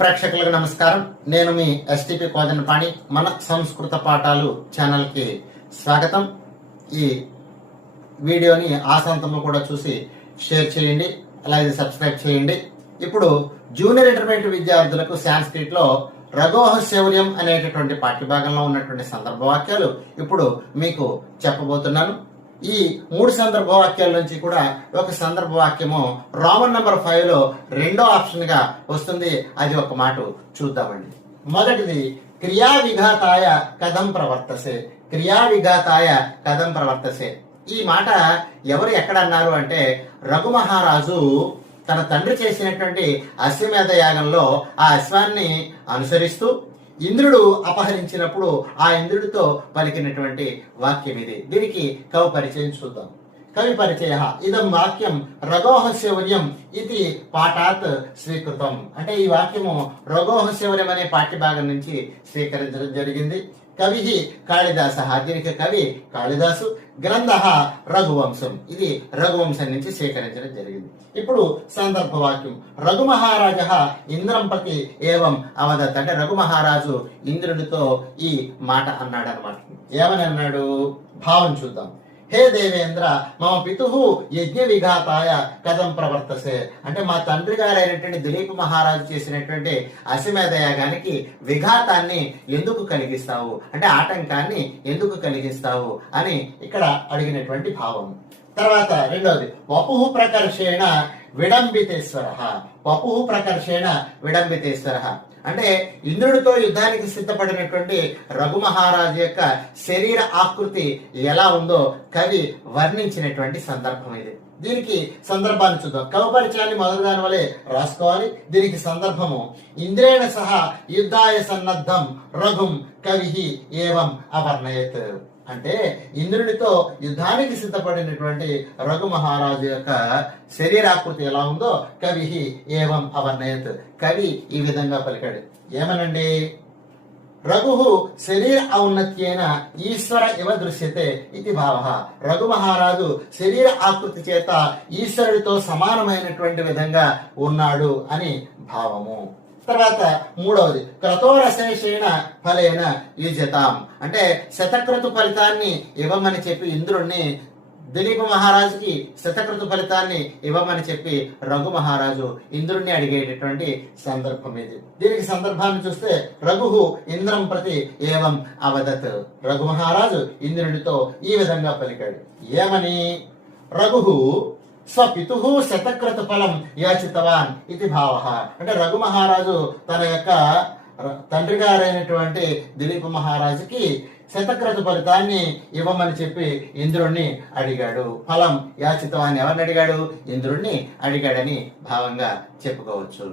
ప్రేక్షకులకు నమస్కారం. నేను మీ ఎస్టిపి కోదనపాణి. మన సంస్కృత పాఠాలు ఛానల్కి స్వాగతం. ఈ వీడియోని ఆశాంతంలో కూడా చూసి షేర్ చేయండి, అలాగే సబ్స్క్రైబ్ చేయండి. ఇప్పుడు జూనియర్ ఇంటర్మీడియట్ విద్యార్థులకు సాంస్క్రిట్ లో రఘోహ శౌర్యం అనేటటువంటి పాఠ్యభాగంలో ఉన్నటువంటి సందర్భ వాక్యాలు ఇప్పుడు మీకు చెప్పబోతున్నాను. ఈ 3 సందర్భ వాక్యాల నుంచి కూడా ఒక సందర్భ వాక్యము రోమన్ నంబర్ 5 లో రెండో ఆప్షన్ గా వస్తుంది. అది ఒక మాట చూద్దామండి. మొదటిది క్రియా విఘాతాయ కథం ప్రవర్తసే. క్రియా విఘాతాయ కథం ప్రవర్తసే. ఈ మాట ఎవరు ఎక్కడ అన్నారు అంటే, రఘు మహారాజు తన తండ్రి చేసినటువంటి అశ్వమేధ యాగంలో ఆ అశ్వాన్ని అనుసరిస్తూ ఇంద్రుడు అపహరించినప్పుడు ఆ ఇంద్రుడితో పలికినటువంటి వాక్యం ఇది. దీనికి కవి పరిచయం చూద్దాం. కవి పరిచయ ఇదం వాక్యం రఘోహ శౌర్యం ఇది పాఠాత్ స్వీకృతం. అంటే ఈ వాక్యము రఘోహ శౌర్యం అనే పాఠ్యభాగం నుంచి స్వీకరించడం జరిగింది. కవి కాళిదాస. దీనికి కవి కాళిదాసు. గ్రంథ రఘువంశం. ఇది రఘువంశం నుంచి స్వీకరించడం జరిగింది. ఇప్పుడు సందర్భ వాక్యం రఘు మహారాజ ఇంద్రం ప్రతి ఏవం అవదత్. అంటే రఘు మహారాజు ఇంద్రుడితో ఈ మాట అన్నాడు అనమాట. ఏమని అన్నాడు భావం చూద్దాం. హే దేవేంద్ర మమ పితుః యజ్ఞ విఘాతాయ కథం ప్రవర్తసే. అంటే మా తండ్రి గారైనటువంటి దిలీప్ మహారాజు చేసినటువంటి అశ్వమేధ యాగానికి విఘాతాన్ని ఎందుకు కలిగిస్తావు, అంటే ఆటంకాన్ని ఎందుకు కలిగిస్తావు అని ఇక్కడ అడిగినటువంటి భావం. తర్వాత రెండవది వపుః ప్రకర్షేణ విడంబితేశ్వర. వపుః ప్రకర్షేణ విడంబితేశ్వర అంటే ఇంద్రుడితో యుద్ధానికి సిద్ధపడినటువంటి రఘు మహారాజు యొక్క శరీర ఆకృతి ఎలా ఉందో కవి వర్ణించినటువంటి సందర్భం ఇది. దీనికి సందర్భాన్ని చూద్దాం. కవి పరిచయాన్ని మొదలుగాని వలె రాసుకోవాలి. దీనికి సందర్భము ఇంద్రేణ సహా యుద్ధాయ సన్నద్ధం రఘుం కవి ఏవం అవర్ణయత్. అంటే ఇంద్రుడితో యుద్ధానికి సిద్ధపడినటువంటి రఘు మహారాజు యొక్క శరీరాకృతి ఎలా ఉందో కవి ఏవం అవర్ణయత్. కవి ఈ విధంగా పలికాడు. ఏమనండి, రఘు శరీర ఔన్నత్యేన ఈశ్వర ఇవ దృశ్యతే ఇది భావ. రఘు మహారాజు శరీర ఆకృతి చేత ఈశ్వరుడితో సమానమైనటువంటి విధంగా ఉన్నాడు అని భావము. తర్వాత మూడవది క్రతోరశేషేణ ఫలేన యుజ్యతాం. అంటే శతక్రతు ఫలితాన్ని ఇవ్వమని చెప్పి ఇంద్రుణ్ణి దిలీప మహారాజుకి శతక్రతు ఫలితాన్ని ఇవ్వమని చెప్పి రఘు మహారాజు ఇంద్రుణ్ణి అడిగేటటువంటి సందర్భం ఇది. దీనికి సందర్భాన్ని చూస్తే రఘు ఇంద్రం ప్రతి ఏవం అవదత్. రఘు మహారాజు ఇంద్రుడితో ఈ విధంగా పలికాడు. ఏమని, రఘు స్వపితుః శతక్రతు ఫలం యాచితవాన్ ఇది భావ. అంటే రఘు మహారాజు తన యొక్క తండ్రి గారైనటువంటి దిలీప మహారాజుకి శతక్రతు ఫలితాన్ని ఇవ్వమని చెప్పి ఇంద్రుణ్ణి అడిగాడు. ఫలం యాచితవాన్ ఎవరిని అడిగాడు? ఇంద్రుణ్ణి అడిగాడని భావంగా చెప్పుకోవచ్చు.